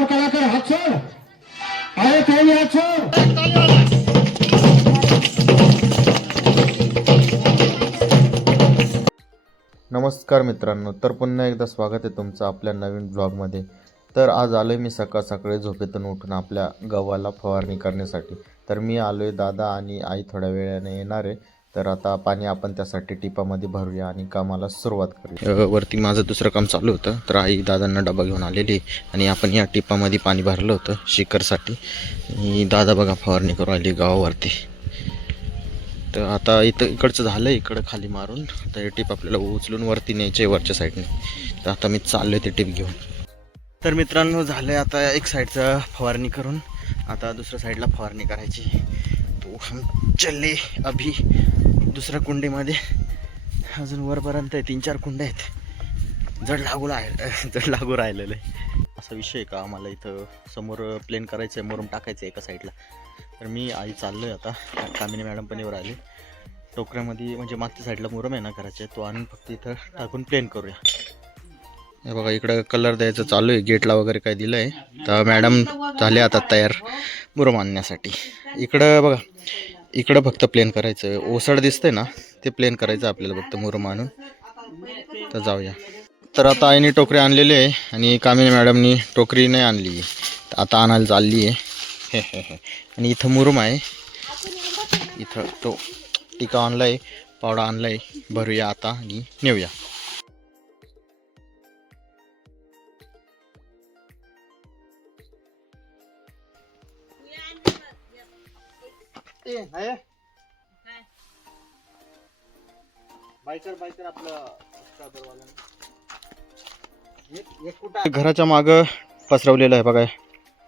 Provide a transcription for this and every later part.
कलाकार अरे नमस्कार मित्रांनो तर पुन्हा एकदा स्वागत आहे तुमचं आपल्या नवीन ब्लॉगमध्ये तर आज आलो आहे मी सकाळ सकाळी झोपेतून उठून आपल्या गव्हाला फवारणी करण्यासाठी. तर मी आलो आहे दादा आणि आई थोड्या वेळाने येणार आहे. तर आता पाणी आपण त्यासाठी टिपामध्ये भरूया आणि कामाला सुरुवात करूया. वरती माझं दुसरं काम चालू होतं. तर आई दादांना डबा घेऊन आलेली आणि आपण या टिपामध्ये पाणी भरलं होतं शिखरसाठी. आणि दादा बघा फवारणी करू आली गावावरती. तर आता इथं इकडचं झालं इकडं खाली मारून. आता हे टीप आपल्याला उचलून वरती न्यायचे वरच्या साईडने. तर आता मी चाललोय ते टिप घेऊन. तर मित्रांनो झालं आहे आता एक साईडचं फवारणी करून. आता दुसऱ्या साईडला फवारणी करायची. तो हम चल्ले अभि दुसऱ्या कुंडीमध्ये. अजून वरपर्यंत आहे तीन चार कुंड्या आहेत. जड लागू राहील जड लागू राहिलेलं. आहे असा विषय आहे का? आम्हाला इथं समोर प्लेन करायचं आहे मुरुम टाकायचं आहे एका साईडला. तर मी आई चाललो आहे आता. कामिनी मॅडम पण येऊ आली टोकऱ्यामध्ये म्हणजे मागच्या साईडला मुरम आहे ना करायचे तो आणून फक्त इथं टाकून प्लेन करूया. हे बघा इकडं कलर द्यायचं चालू आहे. गेटला वगैरे काय दिलं आहे तर मॅडम झाले आता तयार मुरं आणण्यासाठी इकडं बघा इकडं फक्त प्लेन करायचं. आहे ओसड दिसतंय ना ते प्लेन करायचं आपल्याला फक्त मुरं आणून तर जाऊया. तर आता आईने टोकरी आणलेली आहे आणि कामिनी मॅडमनी टोकरी नाही आणली तर आता आणायला चालली आहे. हे हे आणि इथं मुरुम आहे. इथं तो टिका आणला आहे पावडा आणलाय. भरूया आता आणि नेऊया. बायकर आपलं घराच्या मागं पसरवलेलं आहे बघा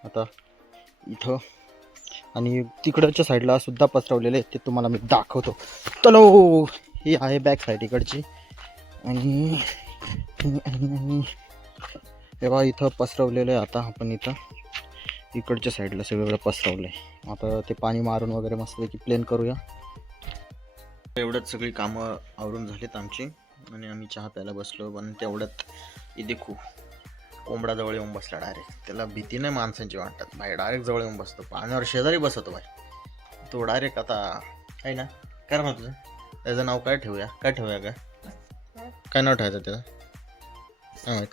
आता इथं. आणि तिकडच्या साईडला सुद्धा पसरवलेले आहे. ते तुम्हाला मी दाखवतो. चलो! ही आहे बॅक साईड इकडची. आणि तेव्हा इथं पसरवलेलं आहे आता आपण इथं. इकडच्या साईडला सगळीकडे पसरवलं आहे आता ते पाणी मारून वगैरे मस्तपैकी प्लेन करूया. एवढ्यात सगळी कामं आवरून झालीत आमची. आणि आम्ही चहा प्यायला बसलो पण तेवढ्यात इथे खूप कोंबडा येऊन बसला डायरेक्ट त्याला भीती नाही माणसांची वाटतात बाई डायरेक्ट जवळ येऊन बसतो. पाण्यावर शेजारी बसतो बाई. तो डायरेक्ट आता आहे ना? काय ना तुझं? त्याचं नाव काय ठेवूया? काय ठेवूया काय काय नाव ठेवायचं त्याचं?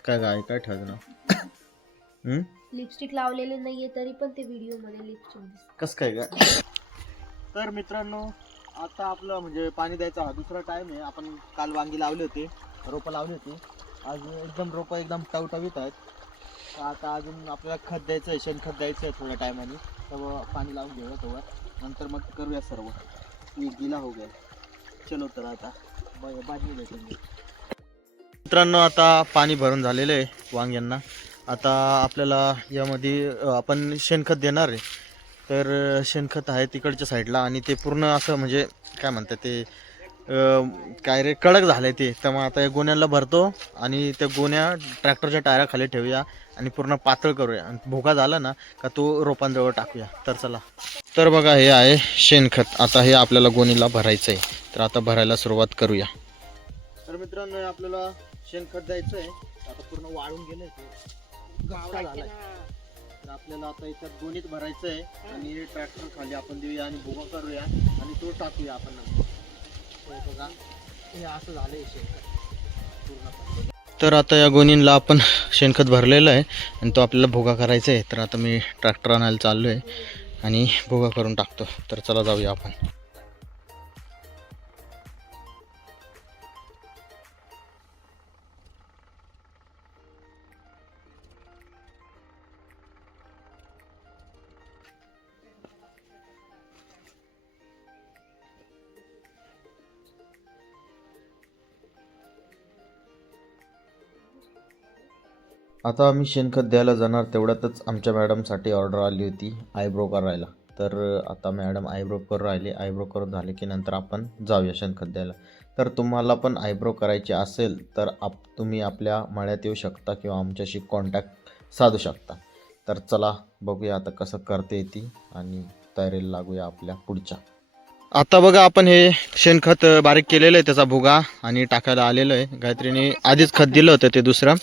काय काय काय ठेवायचं नाव. लिपस्टिक लावलेले नाहीये तरी पण ते व्हिडिओमध्ये लिपस्टिक दिसत. कसं काय काय तर मित्रांनो आता आपलं म्हणजे पाणी द्यायचा हा दुसरा टाइम आहे. आपण काल वांगी लावली होती. रोपं लावली होती. आज एकदम रोपं एकदम टवटवीत आहेत. तर आता अजून आपल्याला खत द्यायचं आहे. शेणखत द्यायचं आहे थोड्या टायमाने तेव्हा पाणी लावून घेऊया तेव्हा नंतर मग करूया सर्व. मी गिला हो गया. चलो तर आता. बाजू भेटेल मित्रांनो आता पाणी भरून झालेलं आहे वांग्यांना. आता आपल्याला यामध्ये आपण शेणखत देणार आहे. तर शेणखत आहे तिकडच्या साईडला आणि ते पूर्ण असं म्हणजे काय म्हणतात ते काय रे कडक झालं ते. तर मग आता या गोण्याला भरतो आणि त्या गोण्या ट्रॅक्टरच्या टायराखाली ठेवूया आणि पूर्ण पातळ करूया. आणि भोगा झाला ना का तो रोपांजवळ टाकूया. तर चला. तर बघा हे आहे शेणखत. आता हे आपल्याला गोणीला भरायचं आहे तर आता भरायला सुरुवात करूया. तर मित्रांनो आपल्याला शेणखत द्यायचं आहे आता पूर्ण वाळून गेलं गावडा झालाय. तर आपल्याला आता याच्यात गोणीत भरायचं आहे आणि ट्रॅक्टर खाली आपण देऊया आणि भोगा करूया आणि तो टाकूया आपण नंतर. हे बघा हे असं झालंय शेणखत. पूर्णपणे. तर आता या गोणींना आपण शेणखत भरलेलं आहे आणि तो आपल्याला भोगा करायचा आहे तर आता मी ट्रॅक्टर आणायला चाललो आहे आणि भोगा करून टाकतो. तर चला जाऊया आपण. आता आम्ही शेणखत द्यायला जाणार तेवढ्यातच आमच्या मॅडमसाठी ऑर्डर आली होती आयब्रो करायला. तर आता मॅडम आयब्रो करून राहिले. आयब्रो करून झाले की नंतर आपण जाऊया शेणखत द्यायला. तर तुम्हाला पण आयब्रो करायचे असेल तर आप तुम्ही आपल्या मळ्यात येऊ शकता किंवा आमच्याशी कॉन्टॅक्ट साधू शकता. तर चला बघूया आता कसं करते ती आणि तयारीला लागूया आपल्या पुढच्या. आता बघा आपण हे शेणखत बारीक केलेलं आहे त्याचा भुगा आणि टाकायला आलेलं आहे गायत्रीने आधीच खत दिलं होतं ते दुसरं.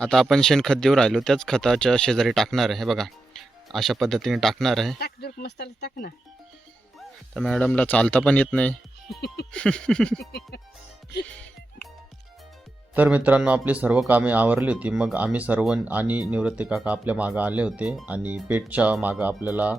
आता आपण शेणखत देऊ राहिलो. त्याच खताच्या शेजारी टाकणार आहे बघा. अशा पद्धतीने टाकणार आहे. तर मॅडमला चालता पण येत नाही. तर मित्रांनो आपली सर्व कामे आवरली होती. मग आम्ही सर्व आणि निवृत्ती काका आपल्या मागं आले होते आणि पेठच्या मागं आपल्याला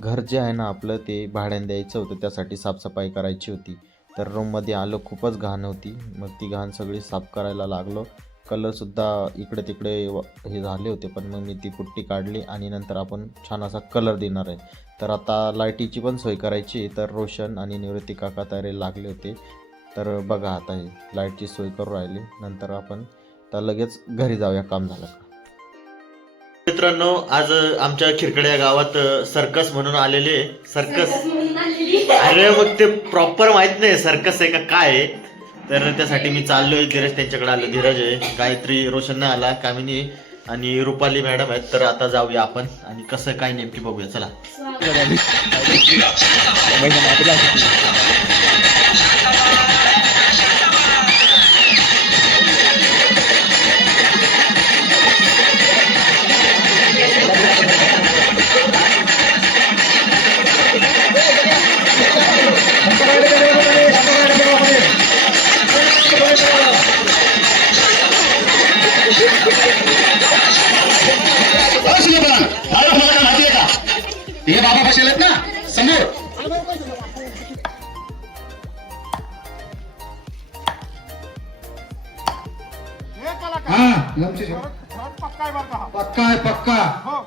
घर जे आहे ना आपलं ते भाड्याने द्यायचं होतं त्यासाठी साफसफाई करायची होती. तर रूममध्ये आलो खूपच घाण होती. मग ती घाण सगळी साफ करायला लागलो. कलरसुद्धा इकडे तिकडे व- हे झाले होते पण मग मी ती पुट्टी काढली आणि नंतर आपण छान असा कलर देणार आहे. तर आता लाईटीची पण सोय करायची तर रोशन आणि निवृत्ती काका तयारी लागले होते. तर बघा आता हे लाईटची सोय करू राहिली. नंतर आपण तर लगेच घरी जाऊया काम झालं का? मित्रांनो आज आमच्या खिरकडे या गावात सर्कस म्हणून आलेले सर्कस. अरे मग ते प्रॉपर माहीत नाही सर्कस आहे का काय आहे. तर त्यासाठी मी चाललोय धीरज त्यांच्याकडे आलो. धीरज आहे गायत्री रोशन नाही आला कामिनी आणि रुपाली मॅडम आहेत. तर आता जाऊया आपण आणि कसं काय नेमकी बघूया. चला. आहे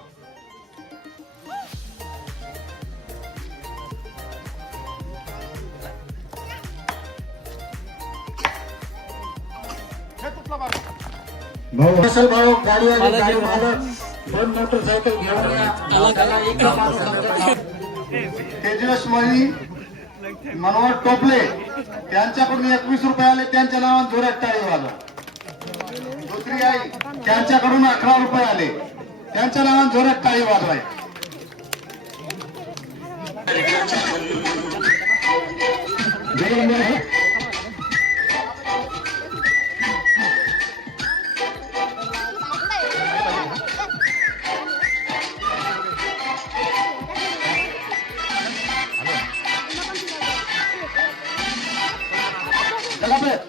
भाऊ भाऊ गाडी आली, गाडी मालक दोन मोटरसायकल घेऊन या तेजस मणी मनोहर टोपले त्यांच्याकडून एकवीस रुपये आले त्यांच्या नावात जोरात टाळी झालं दुसरी आई त्यांच्याकडून अकरा रुपये आले त्यांच्या नावात जोरात टाळी वाजवाय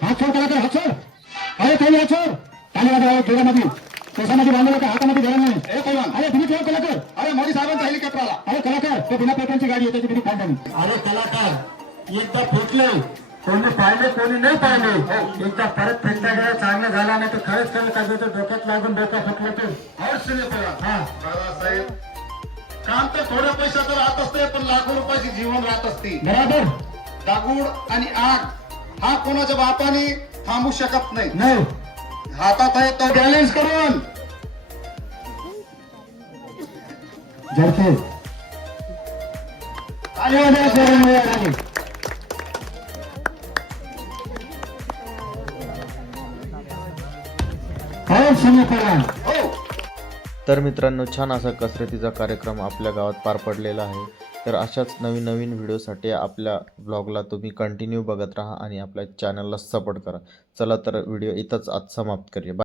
हात सोड कलाकार हात सोड अरे काही हात सोड पाणी वाजवा जोरामध्ये केसामध्ये बांधलं का? हातामध्ये धरण नाही. अरे तुम्ही ठेव कलाकार? अरे मोदी साहेबांचा हेलिकॉप्टर आला अरे कलाकार. ते बिना पेट्रोलची गाडी आहे त्याची फांडणी अरे कलाकार. एकदा फुटले. कोणी पाहिले कोणी नाही पाहिले एकदा परत फेकता गेला चांगलं झाला नाही तर खरंच खरं का तो डोक्यात लागून डोकं फुटलं तर हा. साहेब काम तर थोड्या पैशाचं राहत असते पण लाखो रुपयाची जीवन राहत असते. बरोबर. दागूड आणि आग हा कोणाच्या बापाने थांबू शकत नाही. नाही. हातात आहे तो बॅलन्स करून. जरते हो, तर मित्रांनो छान असा कसरतीचा कार्यक्रम आपल्या गावात पार पडलेला आहे. तर अशाच नवीन नवीन व्हिडिओसाठी आपल्या ब्लॉगला तुम्ही कंटिन्यू बघत राहा आणि आपल्या चॅनलला सपोर्ट करा. चला तर व्हिडिओ इथंच आज समाप्त करूया. बाय